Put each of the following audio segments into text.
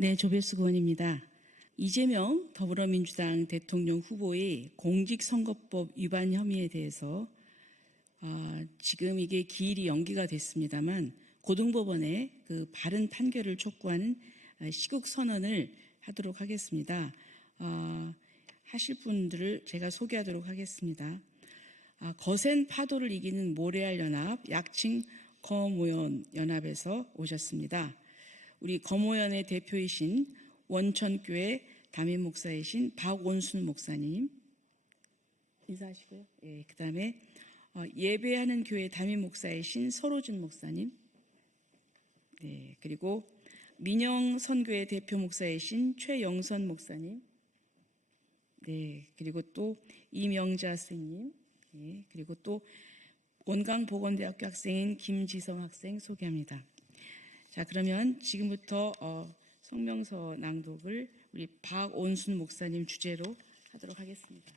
네, 조배수 의원입니다. 이재명 더불어민주당 대통령 후보의 공직선거법 위반 혐의에 대해서 지금 이게 기일이 연기가 됐습니다만 고등법원의 그 바른 판결을 촉구하는 시국 선언을 하도록 하겠습니다. 하실 분들을 제가 소개하도록 하겠습니다. 거센 파도를 이기는 모래알 연합, 약칭 거모연 연합에서 오셨습니다. 우리 거모연의 대표이신 원천교회 담임 목사이신 박원순 목사님 인사하시고요. 예, 그다음에 예배하는 교회 담임 목사이신 서로준 목사님, 네, 그리고 민영 선교회 대표 목사이신 최영선 목사님, 네, 그리고 또 이명자 스님, 네, 그리고 또 원광보건대학교 학생인 김지성 학생 소개합니다. 자, 그러면 지금부터 성명서 낭독을 우리 박원순 목사님 주제로 하도록 하겠습니다.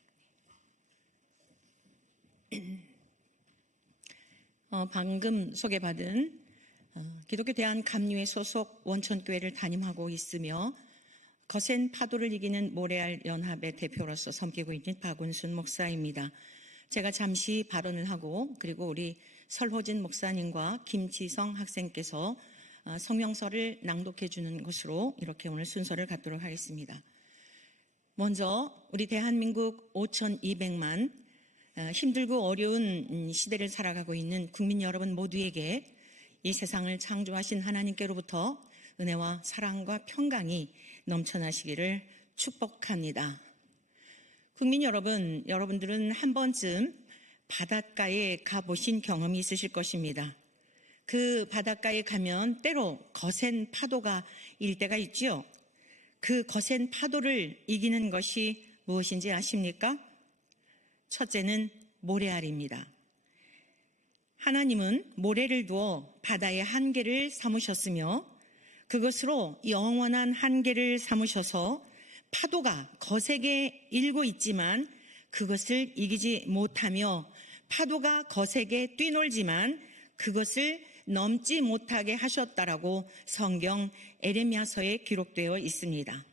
방금 소개받은 기독교 대한감리회 소속 원천교회를 담임하고 있으며 거센 파도를 이기는 모래알 연합의 대표로서 섬기고 있는 박원순 목사입니다. 제가 잠시 발언을 하고 그리고 우리 설호진 목사님과 김지성 학생께서 성명서를 낭독해 주는 것으로 이렇게 오늘 순서를 갖도록 하겠습니다. 먼저 우리 대한민국 5,200만 힘들고 어려운 시대를 살아가고 있는 국민 여러분 모두에게 이 세상을 창조하신 하나님께로부터 은혜와 사랑과 평강이 넘쳐나시기를 축복합니다. 국민 여러분, 여러분들은 한 번쯤 바닷가에 가보신 경험이 있으실 것입니다. 그 바닷가에 가면 때로 거센 파도가 일 때가 있지요. 그 거센 파도를 이기는 것이 무엇인지 아십니까? 첫째는 모래알입니다. 하나님은 모래를 두어 바다의 한계를 삼으셨으며 그것으로 영원한 한계를 삼으셔서 파도가 거세게 일고 있지만 그것을 이기지 못하며 파도가 거세게 뛰놀지만 그것을 넘지 못하게 하셨다라고 성경 에레미야서에 기록되어 있습니다.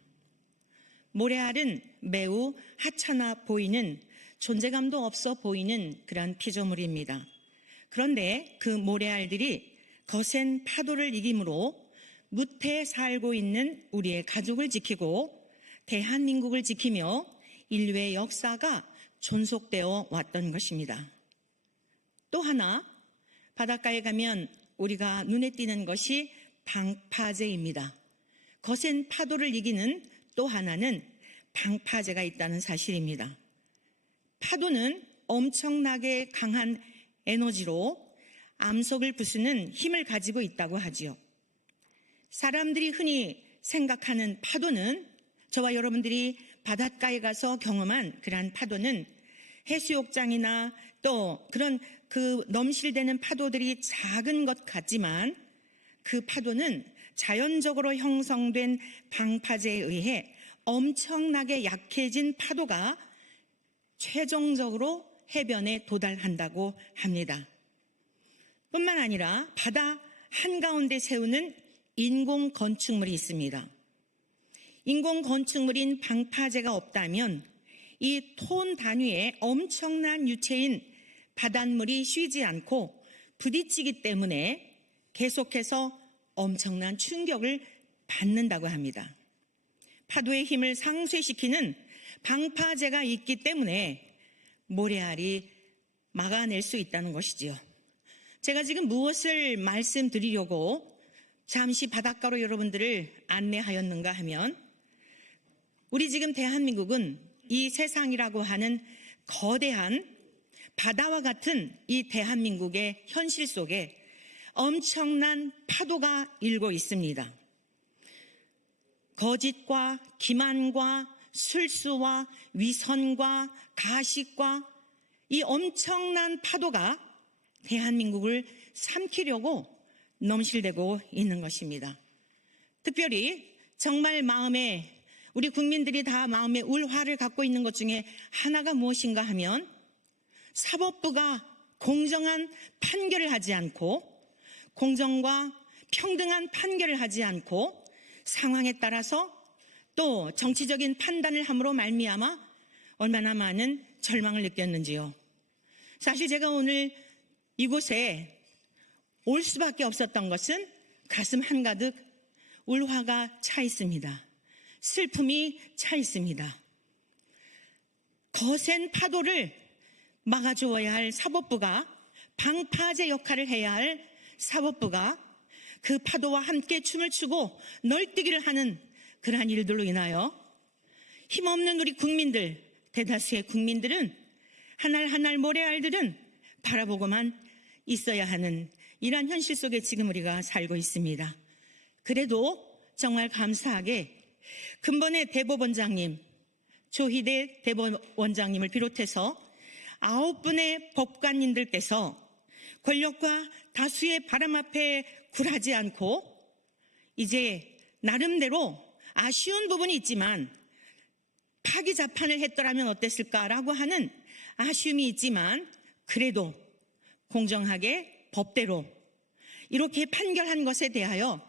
모래알은 매우 하찮아 보이는 존재감도 없어 보이는 그러한 피조물입니다. 그런데 그 모래알들이 거센 파도를 이김으로 무태에 살고 있는 우리의 가족을 지키고 대한민국을 지키며 인류의 역사가 존속되어 왔던 것입니다. 또 하나 바닷가에 가면 우리가 눈에 띄는 것이 방파제입니다. 거센 파도를 이기는 또 하나는 방파제가 있다는 사실입니다. 파도는 엄청나게 강한 에너지로 암석을 부수는 힘을 가지고 있다고 하지요. 사람들이 흔히 생각하는 파도는 저와 여러분들이 바닷가에 가서 경험한 그러한 파도는 해수욕장이나 또 그런 그 넘실대는 파도들이 작은 것 같지만 그 파도는 자연적으로 형성된 방파제에 의해 엄청나게 약해진 파도가 최종적으로 해변에 도달한다고 합니다. 뿐만 아니라 바다 한가운데 세우는 인공 건축물이 있습니다. 인공 건축물인 방파제가 없다면 이 톤 단위의 엄청난 유체인 바닷물이 쉬지 않고 부딪히기 때문에 계속해서 엄청난 충격을 받는다고 합니다. 파도의 힘을 상쇄시키는 방파제가 있기 때문에 모래알이 막아낼 수 있다는 것이지요. 제가 지금 무엇을 말씀드리려고 잠시 바닷가로 여러분들을 안내하였는가 하면 우리 지금 대한민국은 이 세상이라고 하는 거대한 바다와 같은 이 대한민국의 현실 속에 엄청난 파도가 일고 있습니다. 거짓과 기만과 술수와 위선과 가식과 이 엄청난 파도가 대한민국을 삼키려고 넘실대고 있는 것입니다. 특별히 정말 마음에 우리 국민들이 다 마음에 울화를 갖고 있는 것 중에 하나가 무엇인가 하면 사법부가 공정한 판결을 하지 않고 공정과 평등한 판결을 하지 않고 상황에 따라서 또 정치적인 판단을 함으로 말미암아 얼마나 많은 절망을 느꼈는지요. 사실 제가 오늘 이곳에 올 수밖에 없었던 것은 가슴 한가득 울화가 차 있습니다. 슬픔이 차 있습니다. 거센 파도를 막아주어야 할 사법부가, 방파제 역할을 해야 할 사법부가 그 파도와 함께 춤을 추고 널뛰기를 하는 그러한 일들로 인하여 힘없는 우리 국민들, 대다수의 국민들은 한 알 한 알 모래알들은 바라보고만 있어야 하는 이러한 현실 속에 지금 우리가 살고 있습니다. 그래도 정말 감사하게 근본의 대법원장님, 조희대 대법원장님을 비롯해서 9분의 법관님들께서 권력과 다수의 바람 앞에 굴하지 않고 이제 나름대로 아쉬운 부분이 있지만 파기자판을 했더라면 어땠을까라고 하는 아쉬움이 있지만 그래도 공정하게 법대로 이렇게 판결한 것에 대하여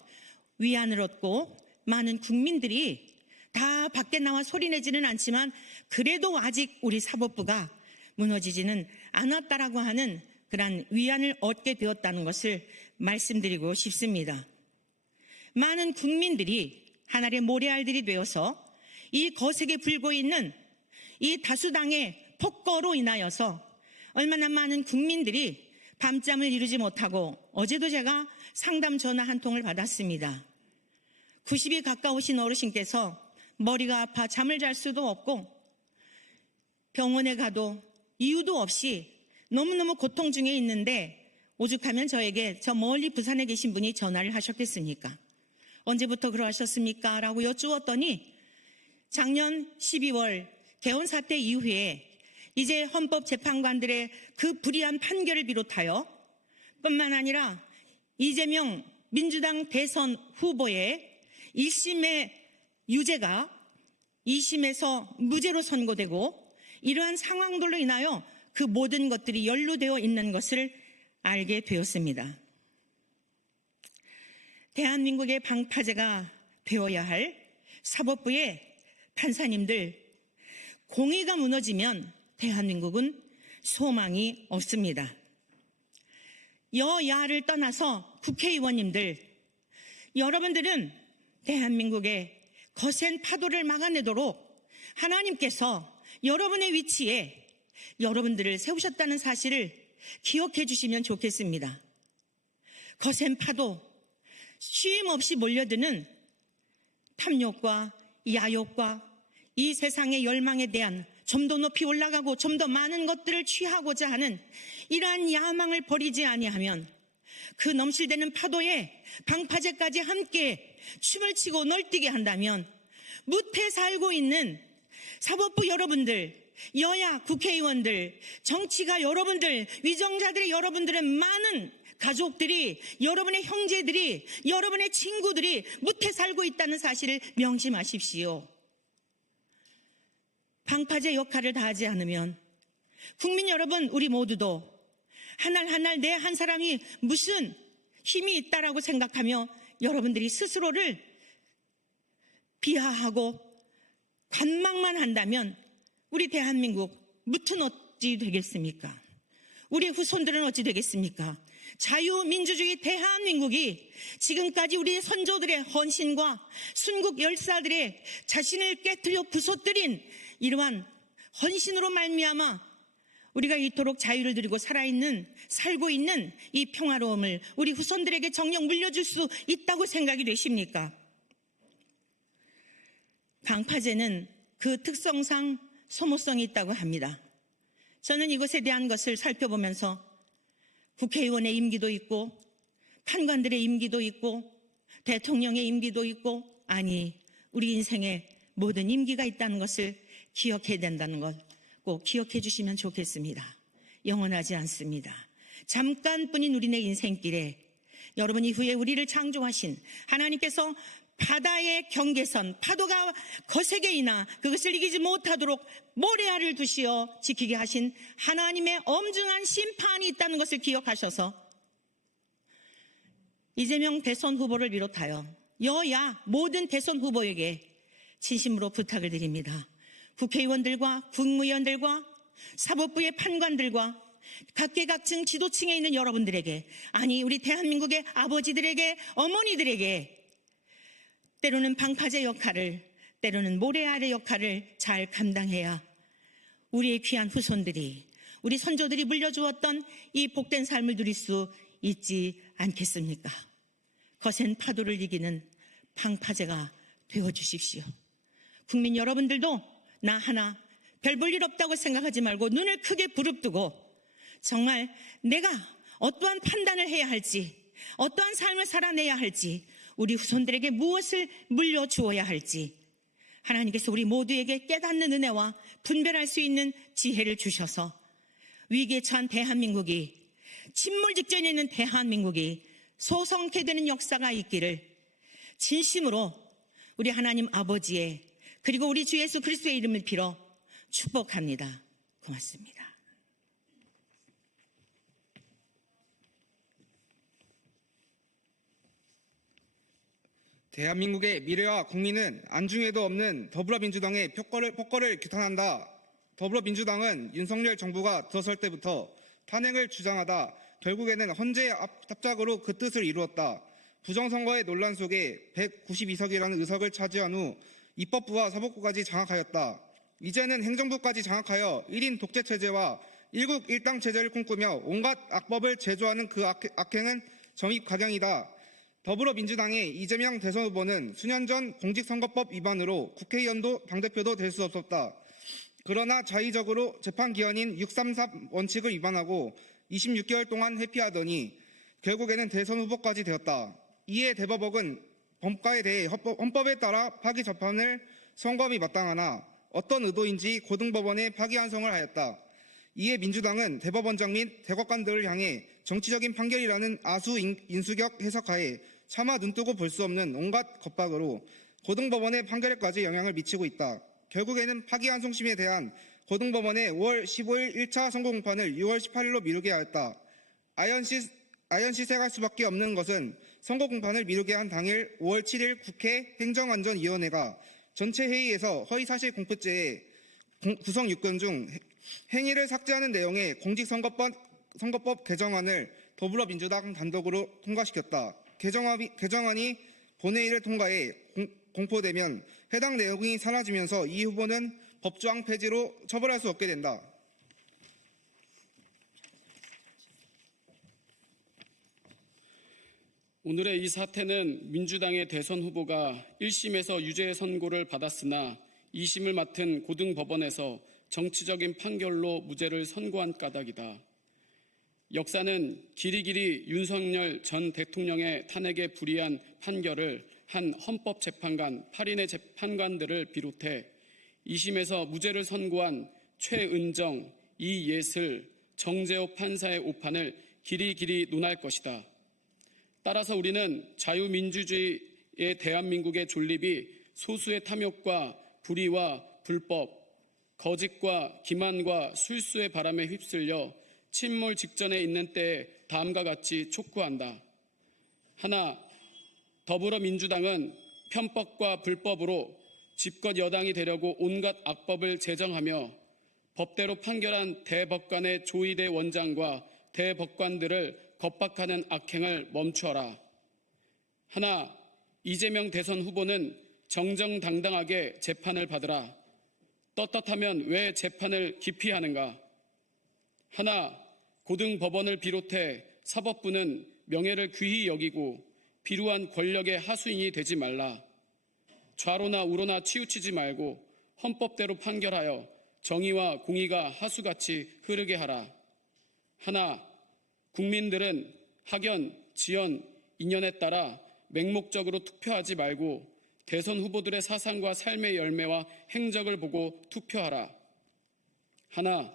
위안을 얻고 많은 국민들이 다 밖에 나와 소리내지는 않지만 그래도 아직 우리 사법부가 무너지지는 않았다라고 하는 그러한 위안을 얻게 되었다는 것을 말씀드리고 싶습니다. 많은 국민들이 하나의 모래알들이 되어서 이 거세게 불고 있는 이 다수당의 폭거로 인하여서 얼마나 많은 국민들이 밤잠을 이루지 못하고 어제도 제가 상담 전화 한 통을 받았습니다. 90이 가까우신 어르신께서 머리가 아파 잠을 잘 수도 없고 병원에 가도 이유도 없이 너무너무 고통 중에 있는데 오죽하면 저에게 저 멀리 부산에 계신 분이 전화를 하셨겠습니까? 언제부터 그러하셨습니까? 라고 여쭈었더니 작년 12월 개헌 사태 이후에 이제 헌법재판관들의 그 불이한 판결을 비롯하여 뿐만 아니라 이재명 민주당 대선 후보의 1심의 유죄가 2심에서 무죄로 선고되고 이러한 상황들로 인하여 그 모든 것들이 연루되어 있는 것을 알게 되었습니다. 대한민국의 방파제가 되어야 할 사법부의 판사님들, 공의가 무너지면 대한민국은 소망이 없습니다. 여야를 떠나서 국회의원님들, 여러분들은 대한민국의 거센 파도를 막아내도록 하나님께서 여러분의 위치에 여러분들을 세우셨다는 사실을 기억해 주시면 좋겠습니다. 거센 파도, 쉼 없이 몰려드는 탐욕과 야욕과 이 세상의 열망에 대한 좀 더 높이 올라가고 좀 더 많은 것들을 취하고자 하는 이러한 야망을 버리지 아니하면 그 넘실대는 파도에 방파제까지 함께 춤을 추고 널뛰게 한다면 무태 살고 있는 사법부 여러분들, 여야 국회의원들, 정치가 여러분들, 위정자들의 여러분들의 많은 가족들이, 여러분의 형제들이, 여러분의 친구들이 무태 살고 있다는 사실을 명심하십시오. 방파제 역할을 다하지 않으면 국민 여러분, 우리 모두도 한 알 한 알 내 한 사람이 무슨 힘이 있다라고 생각하며 여러분들이 스스로를 비하하고 관망만 한다면 우리 대한민국 무튼 어찌 되겠습니까? 우리 후손들은 어찌 되겠습니까? 자유민주주의 대한민국이 지금까지 우리 선조들의 헌신과 순국 열사들의 자신을 깨뜨려 부서뜨린 이러한 헌신으로 말미암아 우리가 이토록 자유를 누리고 살고 있는 이 평화로움을 우리 후손들에게 정녕 물려줄 수 있다고 생각이 되십니까? 방파제는 그 특성상 소모성이 있다고 합니다. 저는 이것에 대한 것을 살펴보면서 국회의원의 임기도 있고 판관들의 임기도 있고 대통령의 임기도 있고 아니 우리 인생에 모든 임기가 있다는 것을 기억해야 된다는 것 꼭 기억해 주시면 좋겠습니다. 영원하지 않습니다. 잠깐뿐인 우리네 인생길에 여러분 이후에 우리를 창조하신 하나님께서 바다의 경계선, 파도가 거세게 이나 그것을 이기지 못하도록 모래알을 두시어 지키게 하신 하나님의 엄중한 심판이 있다는 것을 기억하셔서 이재명 대선 후보를 비롯하여 여야 모든 대선 후보에게 진심으로 부탁을 드립니다. 국회의원들과 국무위원들과 사법부의 판관들과 각계각층 지도층에 있는 여러분들에게, 아니 우리 대한민국의 아버지들에게, 어머니들에게 때로는 방파제 역할을, 때로는 모래알의 역할을 잘 감당해야 우리의 귀한 후손들이, 우리 선조들이 물려주었던 이 복된 삶을 누릴 수 있지 않겠습니까? 거센 파도를 이기는 방파제가 되어주십시오. 국민 여러분들도 나 하나 별 볼 일 없다고 생각하지 말고 눈을 크게 부릅뜨고 정말 내가 어떠한 판단을 해야 할지, 어떠한 삶을 살아내야 할지, 우리 후손들에게 무엇을 물려주어야 할지 하나님께서 우리 모두에게 깨닫는 은혜와 분별할 수 있는 지혜를 주셔서 위기에 처한 대한민국이, 침몰 직전에 있는 대한민국이 소성케 되는 역사가 있기를 진심으로 우리 하나님 아버지의, 그리고 우리 주 예수 그리스도의 이름을 빌어 축복합니다. 고맙습니다. 대한민국의 미래와 국민은 안중에도 없는 더불어민주당의 폭거를 규탄한다. 더불어민주당은 윤석열 정부가 들어설 때부터 탄핵을 주장하다 결국에는 헌재 합작으로 그 뜻을 이루었다. 부정선거의 논란 속에 192석이라는 의석을 차지한 후 입법부와 사법부까지 장악하였다. 이제는 행정부까지 장악하여 1인 독재체제와 일국 일당체제를 꿈꾸며 온갖 악법을 제조하는 그 악행은 점입가경이다. 더불어민주당의 이재명 대선 후보는 수년 전 공직선거법 위반으로 국회의원도 당대표도 될 수 없었다. 그러나 자의적으로 재판기한인 633 원칙을 위반하고 26개월 동안 회피하더니 결국에는 대선 후보까지 되었다. 이에 대법원은 법과에 대해 헌법에 따라 파기 재판을 선고함이 마땅하나 어떤 의도인지 고등법원에 파기환송을 하였다. 이에 민주당은 대법원장 및 대법관들을 향해 정치적인 판결이라는 아수 인수격 해석하에 차마 눈뜨고 볼 수 없는 온갖 겁박으로 고등법원의 판결에까지 영향을 미치고 있다. 결국에는 파기환송심에 대한 고등법원의 5월 15일 1차 선고 공판을 6월 18일로 미루게 하였다. 아연시색할 수밖에 없는 것은 선고 공판을 미루게 한 당일 5월 7일 국회 행정안전위원회가 전체 회의에서 허위사실 공표죄의 구성 6건 중 행위를 삭제하는 내용의 공직선거법 개정안을 더불어민주당 단독으로 통과시켰다. 개정안이 본회의를 통과해 공포되면 해당 내용이 사라지면서 이 후보는 법조항 폐지로 처벌할 수 없게 된다. 오늘의 이 사태는 민주당의 대선 후보가 1심에서 유죄 선고를 받았으나 2심을 맡은 고등법원에서 정치적인 판결로 무죄를 선고한 까닭이다. 역사는 길이길이 윤석열 전 대통령의 탄핵에 불이한 판결을 한 헌법재판관 8인의 재판관들을 비롯해 2심에서 무죄를 선고한 최은정, 이예슬, 정재호 판사의 오판을 길이길이 논할 것이다. 따라서 우리는 자유민주주의의 대한민국의 존립이 소수의 탐욕과 불의와 불법, 거짓과 기만과 술수의 바람에 휩쓸려 침몰 직전에 있는 때에 다음과 같이 촉구한다. 하나, 더불어민주당은 편법과 불법으로 집권 여당이 되려고 온갖 악법을 제정하며 법대로 판결한 대법관의 조희대 원장과 대법관들을 겁박하는 악행을 멈추어라. 하나, 이재명 대선 후보는 정정당당하게 재판을 받으라. 떳떳하면 왜 재판을 기피하는가? 하나, 고등법원을 비롯해 사법부는 명예를 귀히 여기고 비루한 권력의 하수인이 되지 말라. 좌로나 우로나 치우치지 말고 헌법대로 판결하여 정의와 공의가 하수같이 흐르게 하라. 하나, 국민들은 학연, 지연, 인연에 따라 맹목적으로 투표하지 말고 대선 후보들의 사상과 삶의 열매와 행적을 보고 투표하라. 하나,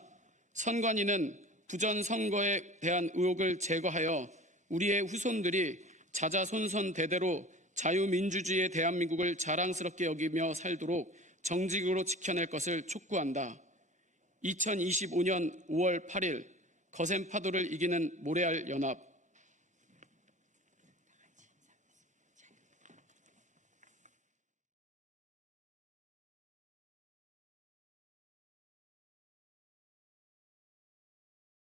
선관위는 부전선거에 대한 의혹을 제거하여 우리의 후손들이 자자손손 대대로 자유민주주의의 대한민국을 자랑스럽게 여기며 살도록 정직으로 지켜낼 것을 촉구한다. 2025년 5월 8일 거센 파도를 이기는 모래알 연합